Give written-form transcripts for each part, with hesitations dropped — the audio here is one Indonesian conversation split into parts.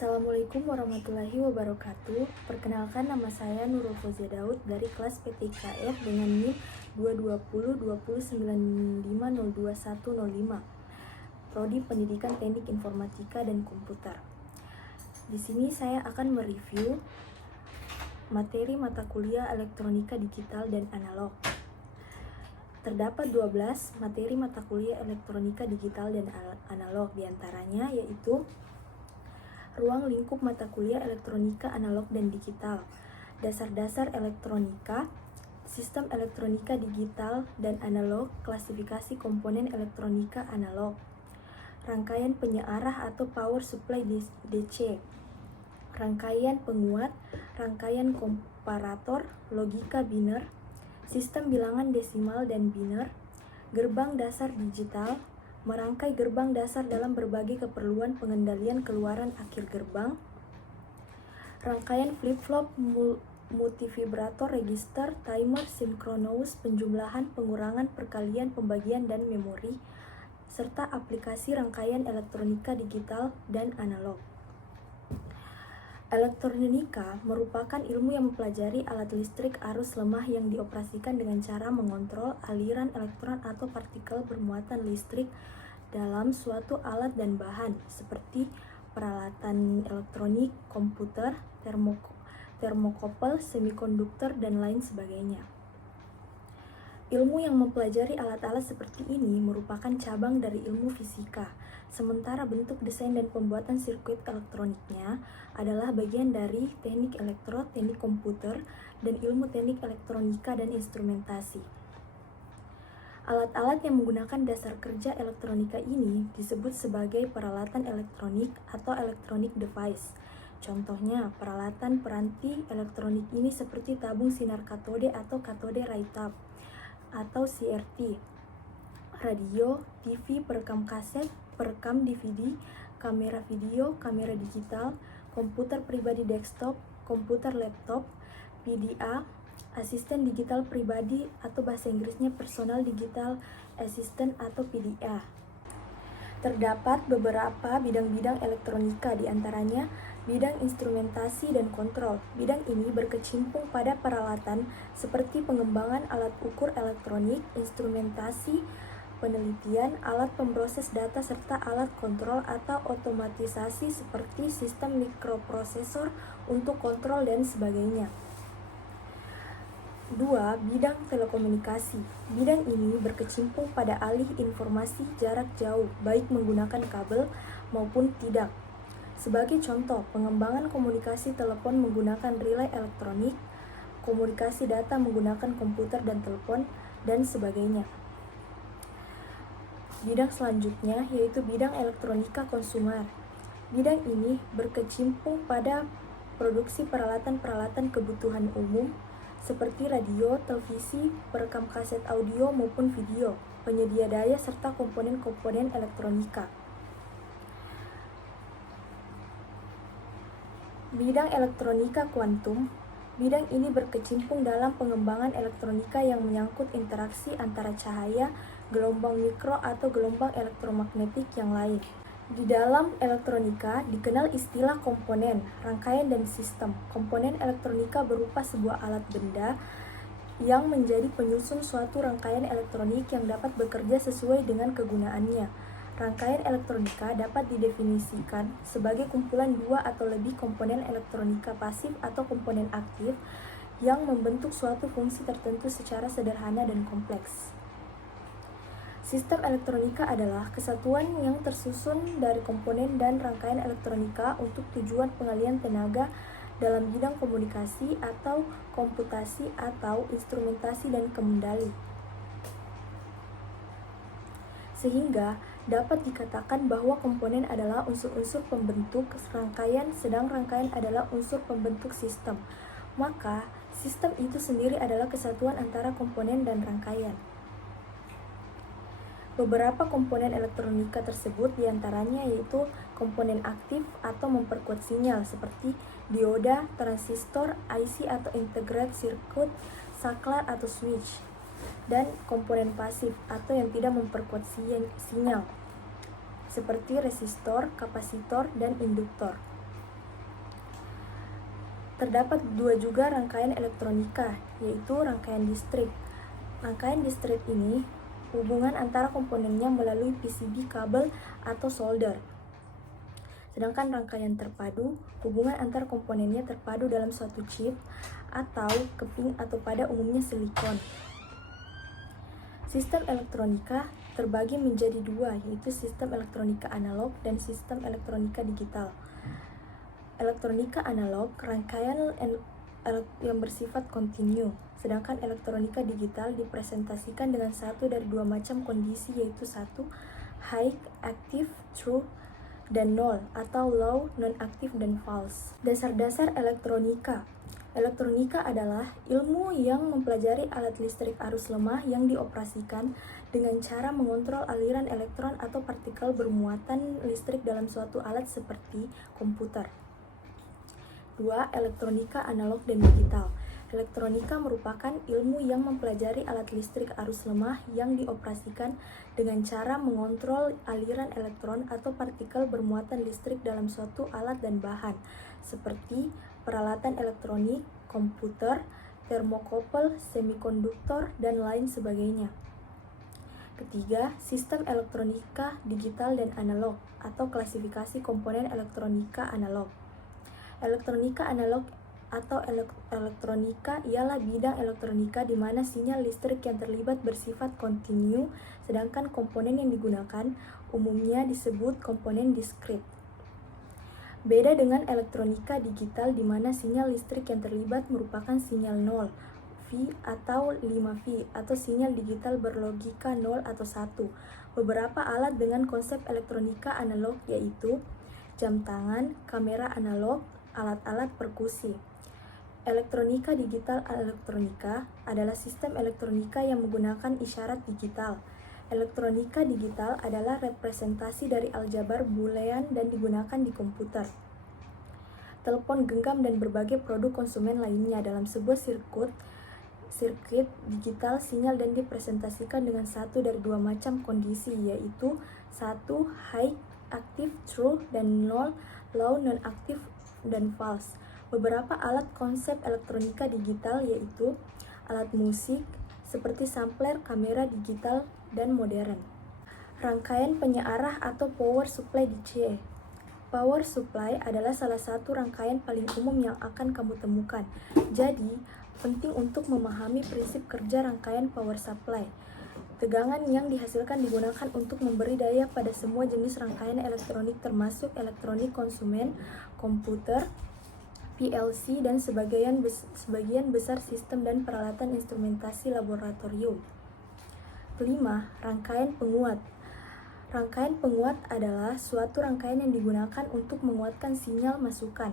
Assalamualaikum warahmatullahi wabarakatuh. Perkenalkan, nama saya Nurul Fauzia Daud dari kelas PTKF dengan NIM 2202099021005. Prodi Pendidikan Teknik Informatika dan Komputer. Di sini saya akan mereview materi mata kuliah Elektronika Digital dan Analog. Terdapat 12 materi mata kuliah Elektronika Digital dan Analog, diantaranya yaitu ruang lingkup mata kuliah Elektronika Analog dan Digital, dasar-dasar elektronika, sistem elektronika digital dan analog, klasifikasi komponen elektronika analog, rangkaian penyearah atau power supply DC, rangkaian penguat, rangkaian komparator, logika biner, sistem bilangan desimal dan biner, gerbang dasar digital, merangkai gerbang dasar dalam berbagai keperluan pengendalian keluaran akhir gerbang, rangkaian flip-flop, multivibrator, register, timer, synchronous, penjumlahan, pengurangan, perkalian, pembagian, dan memori, serta aplikasi rangkaian elektronika digital dan analog. Elektronika merupakan ilmu yang mempelajari alat listrik arus lemah yang dioperasikan dengan cara mengontrol aliran elektron atau partikel bermuatan listrik dalam suatu alat dan bahan, seperti peralatan elektronik, komputer, termokouple, semikonduktor, dan lain sebagainya. Ilmu yang mempelajari alat-alat seperti ini merupakan cabang dari ilmu fisika, sementara bentuk desain dan pembuatan sirkuit elektroniknya adalah bagian dari teknik elektro, teknik komputer, dan ilmu teknik elektronika dan instrumentasi. Alat-alat yang menggunakan dasar kerja elektronika ini disebut sebagai peralatan elektronik atau electronic device. Contohnya, peralatan peranti elektronik ini seperti tabung sinar katode atau katode ray tube atau CRT, radio, TV, perekam kaset, perekam DVD, kamera video, kamera digital, komputer pribadi desktop, komputer laptop, PDA, asisten digital pribadi atau bahasa Inggrisnya personal digital assistant atau PDA. Terdapat beberapa bidang-bidang elektronika, diantaranya bidang instrumentasi dan kontrol. Bidang ini berkecimpung pada peralatan seperti pengembangan alat ukur elektronik, instrumentasi, penelitian, alat pemproses data, serta alat kontrol atau otomatisasi seperti sistem mikroprosesor untuk kontrol dan sebagainya. 2. Bidang telekomunikasi. Bidang ini berkecimpung pada alih informasi jarak jauh, baik menggunakan kabel maupun tidak. Sebagai contoh, pengembangan komunikasi telepon menggunakan relay elektronik, komunikasi data menggunakan komputer dan telepon, dan sebagainya. Bidang selanjutnya yaitu bidang elektronika konsumer. Bidang ini berkecimpung pada produksi peralatan-peralatan kebutuhan umum, seperti radio, televisi, perekam kaset audio maupun video, penyedia daya, serta komponen-komponen elektronika. Bidang elektronika kuantum. Bidang ini berkecimpung dalam pengembangan elektronika yang menyangkut interaksi antara cahaya, gelombang mikro atau gelombang elektromagnetik yang lain. Di dalam elektronika dikenal istilah komponen, rangkaian, dan sistem. Komponen elektronika berupa sebuah alat benda yang menjadi penyusun suatu rangkaian elektronik yang dapat bekerja sesuai dengan kegunaannya. Rangkaian elektronika dapat didefinisikan sebagai kumpulan dua atau lebih komponen elektronika pasif atau komponen aktif yang membentuk suatu fungsi tertentu secara sederhana dan kompleks. Sistem elektronika adalah kesatuan yang tersusun dari komponen dan rangkaian elektronika untuk tujuan pengalihan tenaga dalam bidang komunikasi atau komputasi atau instrumentasi dan kendali. Sehingga dapat dikatakan bahwa komponen adalah unsur-unsur pembentuk rangkaian, sedang rangkaian adalah unsur pembentuk sistem. Maka, sistem itu sendiri adalah kesatuan antara komponen dan rangkaian. Beberapa komponen elektronika tersebut diantaranya yaitu komponen aktif atau memperkuat sinyal seperti dioda, transistor, IC atau integrated circuit, saklar atau switch, dan komponen pasif atau yang tidak memperkuat sinyal seperti resistor, kapasitor, dan induktor. Terdapat dua juga rangkaian elektronika, yaitu rangkaian distrik. Rangkaian distrik ini hubungan antara komponennya melalui PCB kabel atau solder. Sedangkan rangkaian terpadu, hubungan antar komponennya terpadu dalam suatu chip atau keping atau pada umumnya silikon. Sistem elektronika terbagi menjadi dua, yaitu sistem elektronika analog dan sistem elektronika digital. Elektronika analog, rangkaian yang bersifat kontinu, sedangkan elektronika digital dipresentasikan dengan satu dari dua macam kondisi, yaitu satu, high, active, true, dan nol atau low, non-aktif, dan false. Dasar-dasar elektronika. Elektronika adalah ilmu yang mempelajari alat listrik arus lemah yang dioperasikan dengan cara mengontrol aliran elektron atau partikel bermuatan listrik dalam suatu alat seperti komputer. 2. Elektronika analog dan digital. Elektronika merupakan ilmu yang mempelajari alat listrik arus lemah yang dioperasikan dengan cara mengontrol aliran elektron atau partikel bermuatan listrik dalam suatu alat dan bahan, seperti peralatan elektronik, komputer, termokouple, semikonduktor, dan lain sebagainya. Ketiga, sistem elektronika digital dan analog atau klasifikasi komponen elektronika analog. Elektronika analog atau elektronika ialah bidang elektronika di mana sinyal listrik yang terlibat bersifat kontinu, sedangkan komponen yang digunakan umumnya disebut komponen diskrit. Beda dengan elektronika digital di mana sinyal listrik yang terlibat merupakan sinyal 0, V atau 5V, atau sinyal digital berlogika 0 atau 1. Beberapa alat dengan konsep elektronika analog yaitu jam tangan, kamera analog, alat-alat perkusi. Elektronika digital elektronika adalah sistem elektronika yang menggunakan isyarat digital. Elektronika digital adalah representasi dari aljabar boolean dan digunakan di komputer, telepon genggam, dan berbagai produk konsumen lainnya. Dalam sebuah sirkuit digital, sinyal dan dipresentasikan dengan satu dari dua macam kondisi, yaitu satu, high, aktif, true, dan nol, low, non-aktif, dan false. Beberapa alat konsep elektronika digital yaitu alat musik seperti sampler, kamera digital, dan modern. Rangkaian penyearah atau power supply DC. Power supply adalah salah satu rangkaian paling umum yang akan kamu temukan. Jadi, penting untuk memahami prinsip kerja rangkaian power supply. Tegangan yang dihasilkan digunakan untuk memberi daya pada semua jenis rangkaian elektronik termasuk elektronik konsumen, komputer, PLC, dan sebagian besar sistem dan peralatan instrumentasi laboratorium. 5. Rangkaian penguat. Rangkaian penguat adalah suatu rangkaian yang digunakan untuk menguatkan sinyal masukan.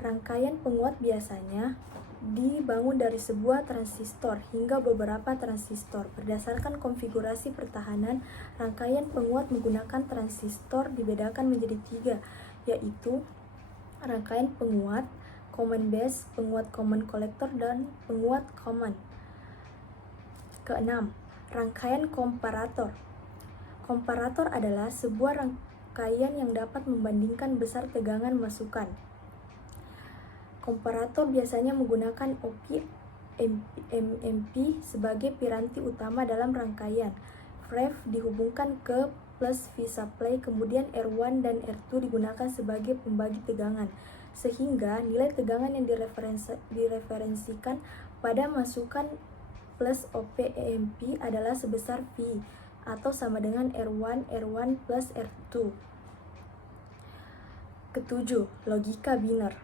Rangkaian penguat biasanya dibangun dari sebuah transistor hingga beberapa transistor. Berdasarkan konfigurasi pertahanan, rangkaian penguat menggunakan transistor dibedakan menjadi 3, yaitu rangkaian penguat, common base, penguat common collector, dan penguat common. Keenam, rangkaian komparator. Komparator adalah sebuah rangkaian yang dapat membandingkan besar tegangan masukan. Komparator biasanya menggunakan MP sebagai piranti utama dalam rangkaian. Ref dihubungkan ke plus V supply, kemudian R1 dan R2 digunakan sebagai pembagi tegangan, sehingga nilai tegangan yang direferensikan pada masukan plus OP EMP adalah sebesar V atau sama dengan R1 plus R2. Ketujuh, logika biner.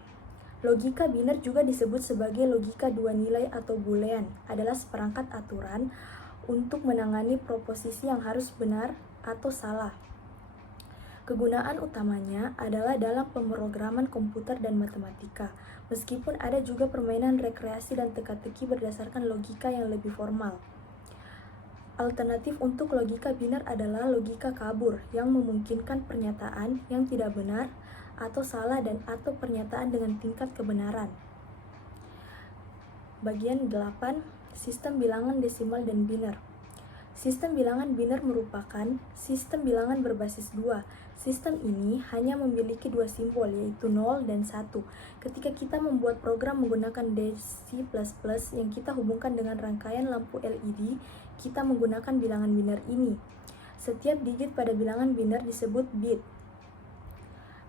Logika biner juga disebut sebagai logika dua nilai atau boolean, adalah seperangkat aturan untuk menangani proposisi yang harus benar atau salah. Kegunaan utamanya adalah dalam pemrograman komputer dan matematika, meskipun ada juga permainan rekreasi dan teka-teki berdasarkan logika yang lebih formal. Alternatif untuk logika biner adalah logika kabur, yang memungkinkan pernyataan yang tidak benar atau salah dan atau pernyataan dengan tingkat kebenaran. Bagian 8, sistem bilangan desimal dan biner. Sistem bilangan biner merupakan sistem bilangan berbasis 2. Sistem ini hanya memiliki dua simbol, yaitu 0 dan 1. Ketika kita membuat program menggunakan C++ yang kita hubungkan dengan rangkaian lampu LED, kita menggunakan bilangan biner ini. Setiap digit pada bilangan biner disebut bit.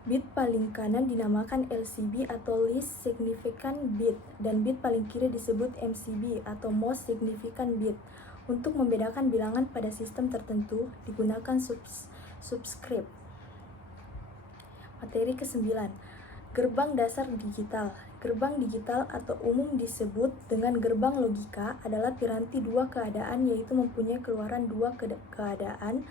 Bit paling kanan dinamakan LCB atau Least Significant Bit, dan bit paling kiri disebut MCB atau Most Significant Bit. Untuk membedakan bilangan pada sistem tertentu, digunakan subscript. Materi ke-9, gerbang dasar digital. Gerbang digital atau umum disebut dengan gerbang logika adalah piranti dua keadaan, yaitu mempunyai keluaran dua keadaan,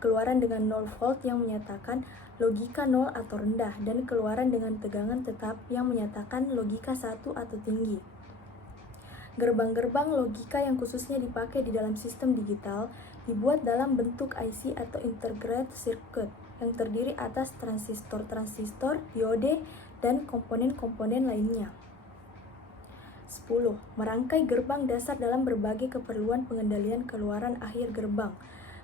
keluaran dengan 0 volt yang menyatakan logika 0 atau rendah, dan keluaran dengan tegangan tetap yang menyatakan logika 1 atau tinggi. Gerbang-gerbang logika yang khususnya dipakai di dalam sistem digital dibuat dalam bentuk IC atau integrated circuit yang terdiri atas transistor, diode, dan komponen-komponen lainnya. 10. Merangkai gerbang dasar dalam berbagai keperluan pengendalian keluaran akhir gerbang.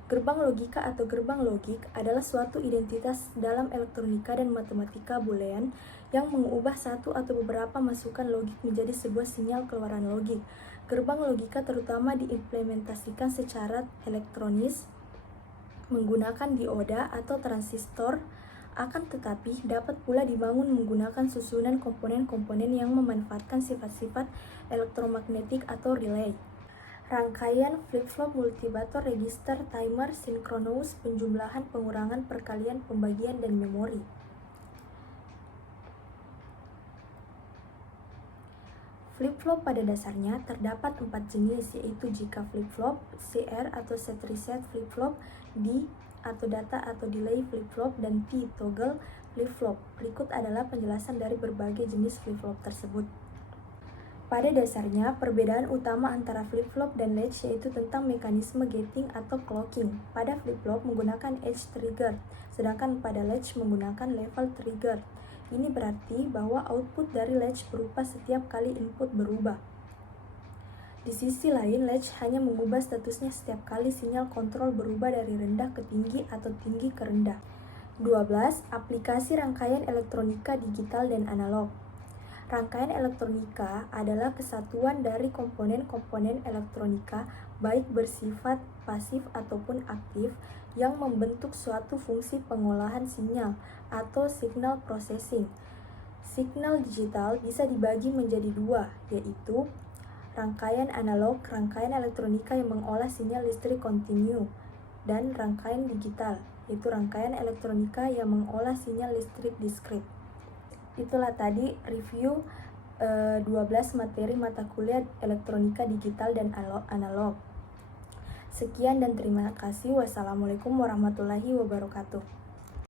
Gerbang logika atau gerbang logik adalah suatu identitas dalam elektronika dan matematika boolean yang mengubah satu atau beberapa masukan logik menjadi sebuah sinyal keluaran logik. Gerbang logika terutama diimplementasikan secara elektronis menggunakan dioda atau transistor, akan tetapi dapat pula dibangun menggunakan susunan komponen-komponen yang memanfaatkan sifat-sifat elektromagnetik atau relay. Rangkaian flip-flop, multibator, register, timer, synchronous, penjumlahan, pengurangan, perkalian, pembagian, dan memori. Flip-flop pada dasarnya terdapat 4 jenis, yaitu jika flip-flop, CR atau set reset flip-flop, D atau data atau delay flip-flop, dan T toggle flip-flop. Berikut adalah penjelasan dari berbagai jenis flip-flop tersebut. Pada dasarnya, perbedaan utama antara flip-flop dan latch yaitu tentang mekanisme gating atau clocking. Pada flip-flop menggunakan edge trigger, sedangkan pada latch menggunakan level trigger. Ini berarti bahwa output dari latch berupa setiap kali input berubah. Di sisi lain, latch hanya mengubah statusnya setiap kali sinyal kontrol berubah dari rendah ke tinggi atau tinggi ke rendah. 12. Aplikasi rangkaian elektronika digital dan analog. Rangkaian elektronika adalah kesatuan dari komponen-komponen elektronika, baik bersifat pasif ataupun aktif, yang membentuk suatu fungsi pengolahan sinyal atau signal processing. Signal digital bisa dibagi menjadi dua, yaitu rangkaian analog, rangkaian elektronika yang mengolah sinyal listrik kontinu, dan rangkaian digital, yaitu rangkaian elektronika yang mengolah sinyal listrik diskrit. Itulah tadi review 12 materi mata kuliah elektronika digital dan analog. Sekian dan terima kasih. Wassalamualaikum warahmatullahi wabarakatuh.